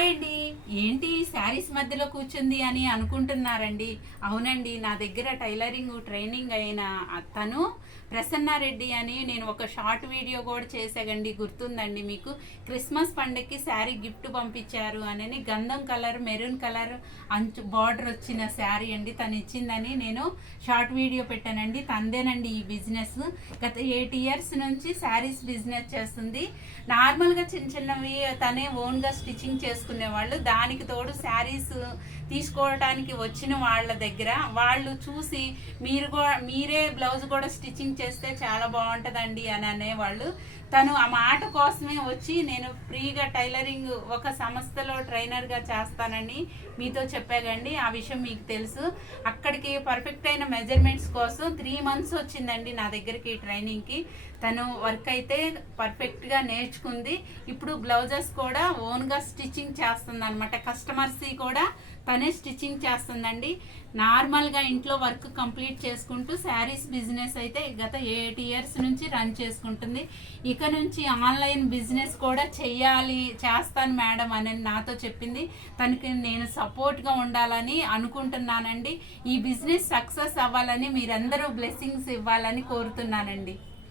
Hi అండి. ఏంటి శారీస్ మధ్యలో కూర్చుంది అని అనుకుంటున్నారండి. అవునండి, నా దగ్గర టైలరింగ్ ట్రైనింగ్ అయిన తను ప్రసన్నారెడ్డి అని నేను ఒక షార్ట్ వీడియో కూడా చేసాగండి, గుర్తుందండి మీకు? క్రిస్మస్ పండుగకి శారీ గిఫ్ట్ పంపించారు అని గంధం కలర్ మెరూన్ కలర్ అంచు బార్డర్ వచ్చిన శారీ అండి తను ఇచ్చిందని నేను షార్ట్ వీడియో పెట్టానండి. తందేనండి ఈ బిజినెస్. గత 8 years నుంచి శారీస్ బిజినెస్ చేస్తుంది. నార్మల్గా చిన్న చిన్నవి తనే ఓన్గా స్టిచ్చింగ్ చేసుకునేవాళ్ళు. దానికి తోడు శారీస్ తీసుకోవడానికి వచ్చిన వాళ్ళ దగ్గర వాళ్ళు చూసి మీరే బ్లౌజ్ కూడా స్టిచ్చింగ్ చేస్తే చాలా బాగుంటుందండి అని అనేవాళ్ళు. తను ఆ మాట కోసమే వచ్చి నేను ఫ్రీగా టైలరింగ్ ఒక సంస్థలో ట్రైనర్గా చేస్తానని మీతో చెప్పాగండి. ఆ విషయం మీకు తెలుసు. అక్కడికి పర్ఫెక్ట్ అయిన మెజర్మెంట్స్ కోసం 3 months వచ్చిందండి నా దగ్గరికి ట్రైనింగ్కి. తను వర్క్ అయితే పర్ఫెక్ట్గా నేర్చుకుంది. ఇప్పుడు బ్లౌజెస్ కూడా ఓన్గా స్టిచ్చింగ్ చేస్తుంది అనమాట. కస్టమర్స్కి కూడా తనే స్టిచ్చింగ్ చేస్తుందండి. నార్మల్గా ఇంట్లో వర్క్ కంప్లీట్ చేసుకుంటూ శారీస్ బిజినెస్ అయితే గత 8 years నుంచి రన్ చేసుకుంటుంది. ఇక నుంచి ఆన్లైన్ బిజినెస్ కూడా చేస్తాను మేడం అని నాతో చెప్పింది. తనకి నేను సపోర్ట్గా ఉండాలని అనుకుంటున్నానండి. ఈ బిజినెస్ సక్సెస్ అవ్వాలని మీరందరూ బ్లెస్సింగ్స్ ఇవ్వాలని కోరుతున్నానండి.